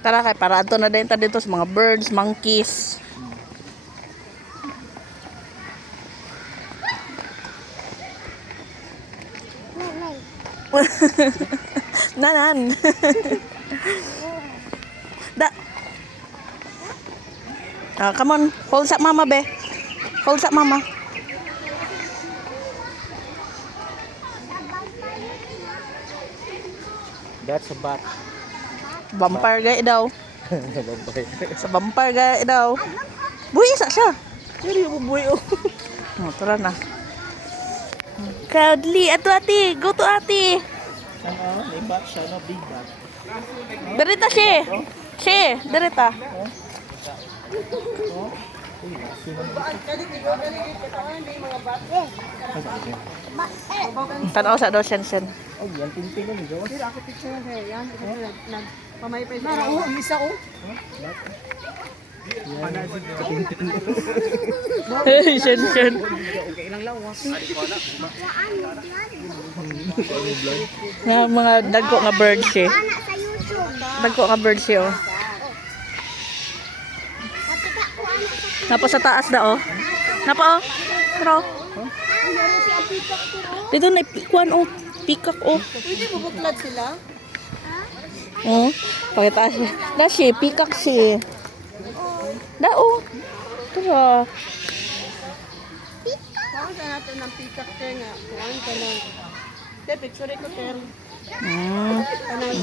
Tara kay para ato na din ta dito sa mga birds, monkeys. Nanan. Da. Come on, hold up mama be. Hold up mama. That's a bat. Vampire gay daw. Vampire. Sa vampire gay daw. Buhi sa siya. Seri mo buhay oh. Tara na. Crowdly, ato ati, go to ati. May bat siya na big bat. Derita siya. Siya, derita. Tanaw sa daw sen. Oh, yan tintin mo niyo. Sir, ako picture yan. Pamaypay. Mara, ang isa ko. Hey, sen. Nga mga dagko nga bird siya. Dagko nga bird siya oh. Napa sa taas da oh. Napa oh. Pero dito na ikuan oh. Peacock oh. Pwede bubuklad sila? Oh, pakita siya. Da siya, peacock siya. Da oh. Tara. Saan sa natin ng peacock kaya nga? Kuhaan ka lang. Te, picture ko kaya.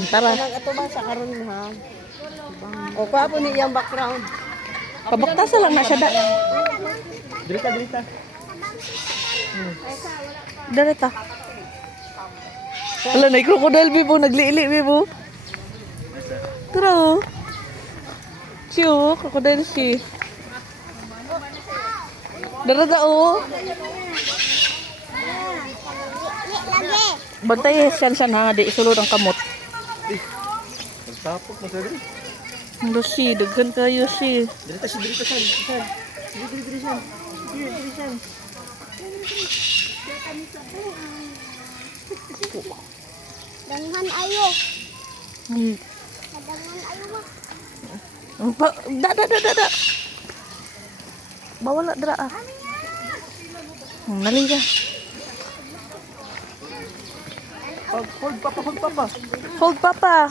Tara. Kanang ato ba sa karon ha? O, pa po ni iyang background. Pabaktasa lang na siya da. Drita. Dareta. Ala na crocodile bibo nagliili bibo. Tara oh. Siyo, crocodile si. Dareta oh. Bantay siyan ha, di isulod ang kamot. Magtapok na sari. Ano si, daghan kayo si. Drita san. Diri san. Dangan ayo. Hmm. Dangan ayo mah. Da. Bawa lah dra ah. Nali ka. Hold papa. Hold papa.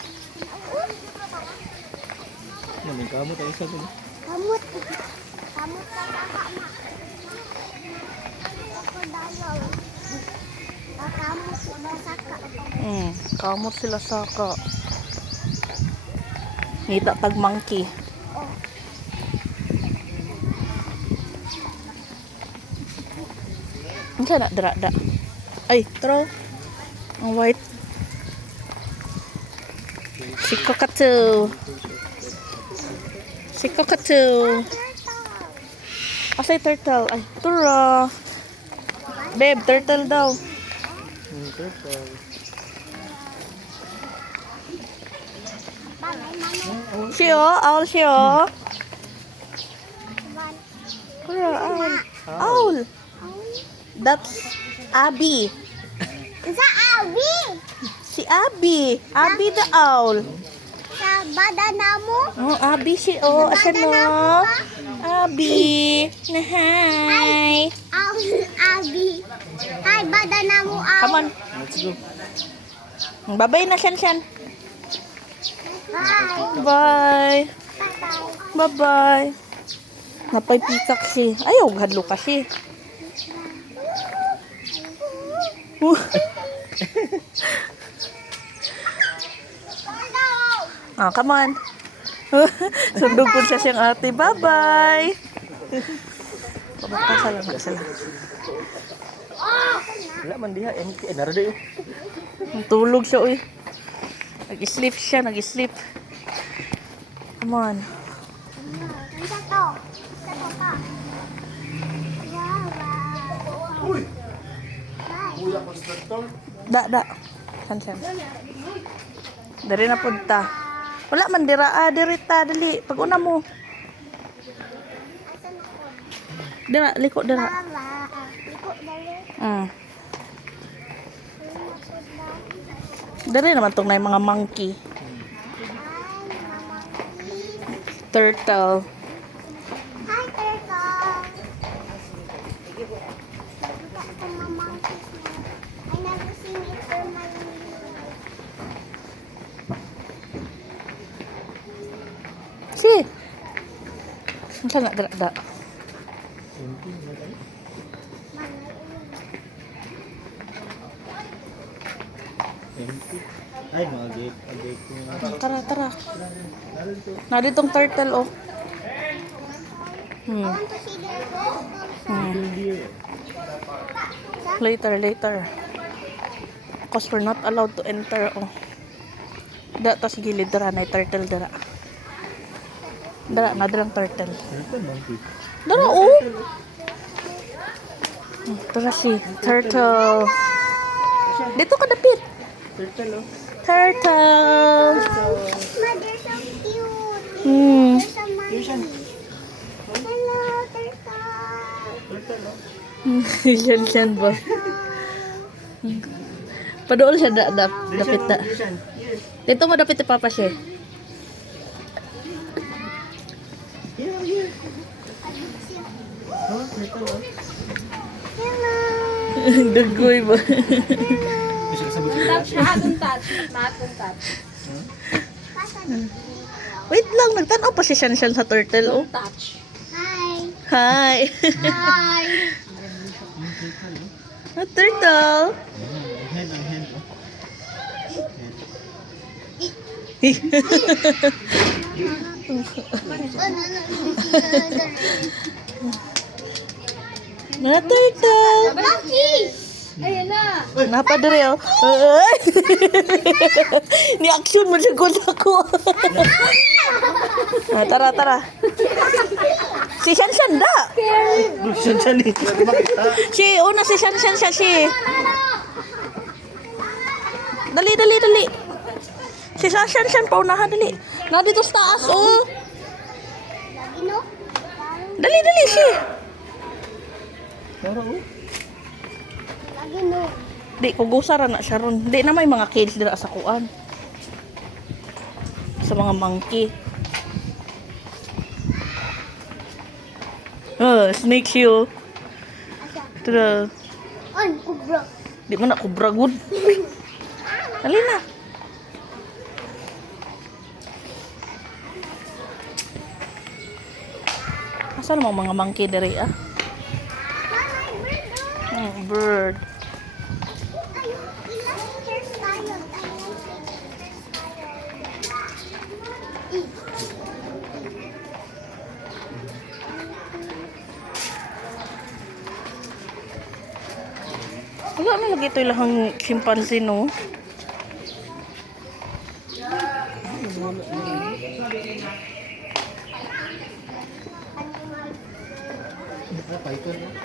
Yan kamu tayo sa dun. Kamut. Kamut ka kakak mak. Ako dayaw. Kamut sudah saka. Kamot sila saka. Ngita tag monkey. Ang sana dra. Ay, throw. Ang white. Si cockatoo. Asay turtle. Ay, tura. Babe, turtle daw. Turtle. Siyo, owl siyo. Tura, owl. Owl. That's Abby. Sa abi. Si Abby. Abby the owl. Sa badan mo. Oh, Abby si asa no? Abby. Na hi. Abi. Hi, badan mo. Come on. Let's go. Bye-bye na Shan. Bye. Bye. Bye. Bye-bye. Napay peacock si. Ayaw, hadlo ka si. Come on. Sundog po siya siyang ate. Bye-bye. Pabakasa lang na sila. Wala man diha empty. Narado yun. Tulog siya, uy. Nag-sleep siya, nag-sleep. Come on. Isa to. Uy. Da. San. Dari na punta. Wala man dira, dirita, dali. Pag-una mo. Dira, liko dira. Liko dali. Dari naman tong na mga monkey. Turtle. Hi, turtle. Nakita ko monkeys na. I never seen it for my life. Si. Saan na dra? Empty. Ay, mga gate. Ang gate ko nga. Tara. Na ditong turtle oh. I want to see their turtles. Later. Because we're not allowed to enter oh. Da tas gilid dara na turtle dara. Dara na dirang turtle. Turtle monkey. Dara oh. Tara si turtle. Dito ka dapit. Turtle, oh. Turtle. Ma, they're so cute. Hmm. There's a monkey. Hello, turtle. Turtle, oh. Yan ba? Padool siya dapit da. Yes. Dito mo dapit ni Papa siya. Yeah. Oh, turtle, oh. Hello. Dagoy ba? Bisa ka sabot sila. Touch. Wait lang, nagtanaw pa si Shan sa turtle oh. Touch. Hi. Hi. Hi. A turtle. Ang hand, oh. Na turtle. Monkey. Ayan na. Napadre oh. Ay! Ni action mo siya ko. Tara. Si Shan da. Lucian siya ni. Si una si Shan siya si. Dali. Si Shan paunahan dali. Na dito sa taas oh. Ino? Dali si. Tara, oh. Lagi no. Di ko gusara na siya ron. Di na may mga cage dira sa kuan. Sa mga monkey. Snake siyo. Tara. On, kubra. Di man ako bragod. Dali na. Asa namang mga monkey diri ah? Bird. Wala na lagi ito ilang chimpanzee no. Python, oh.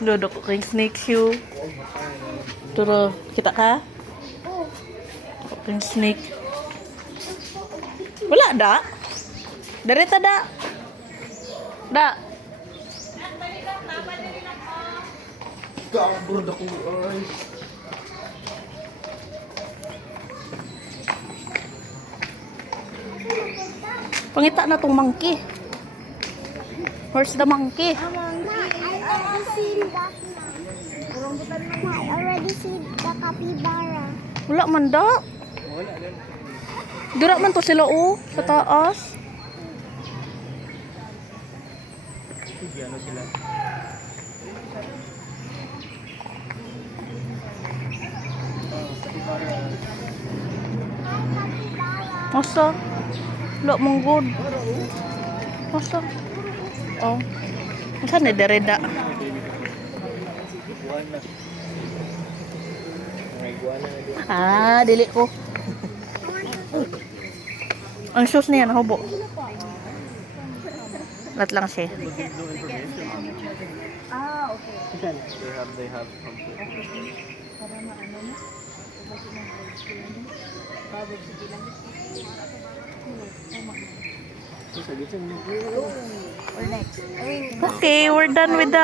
Dodok ko kay snake shoe. Turo, kita ka? Ako kay snake. Wala da? Darita da? Da? Kabur ako, ay. Pangita na tong monkey. Where's the monkey? I already seen the capybara. Wala man da. Wala din. Dira man to sila oh, sa taas. Sige, ano sila? Masa? Wala mong good. Masa? Oh. Masa na dereda? Iguana. Mga iguana na din. Ah, dili ko. Ang shoes niya nahubo. Lat lang siya. They have something. Okay, we're done with the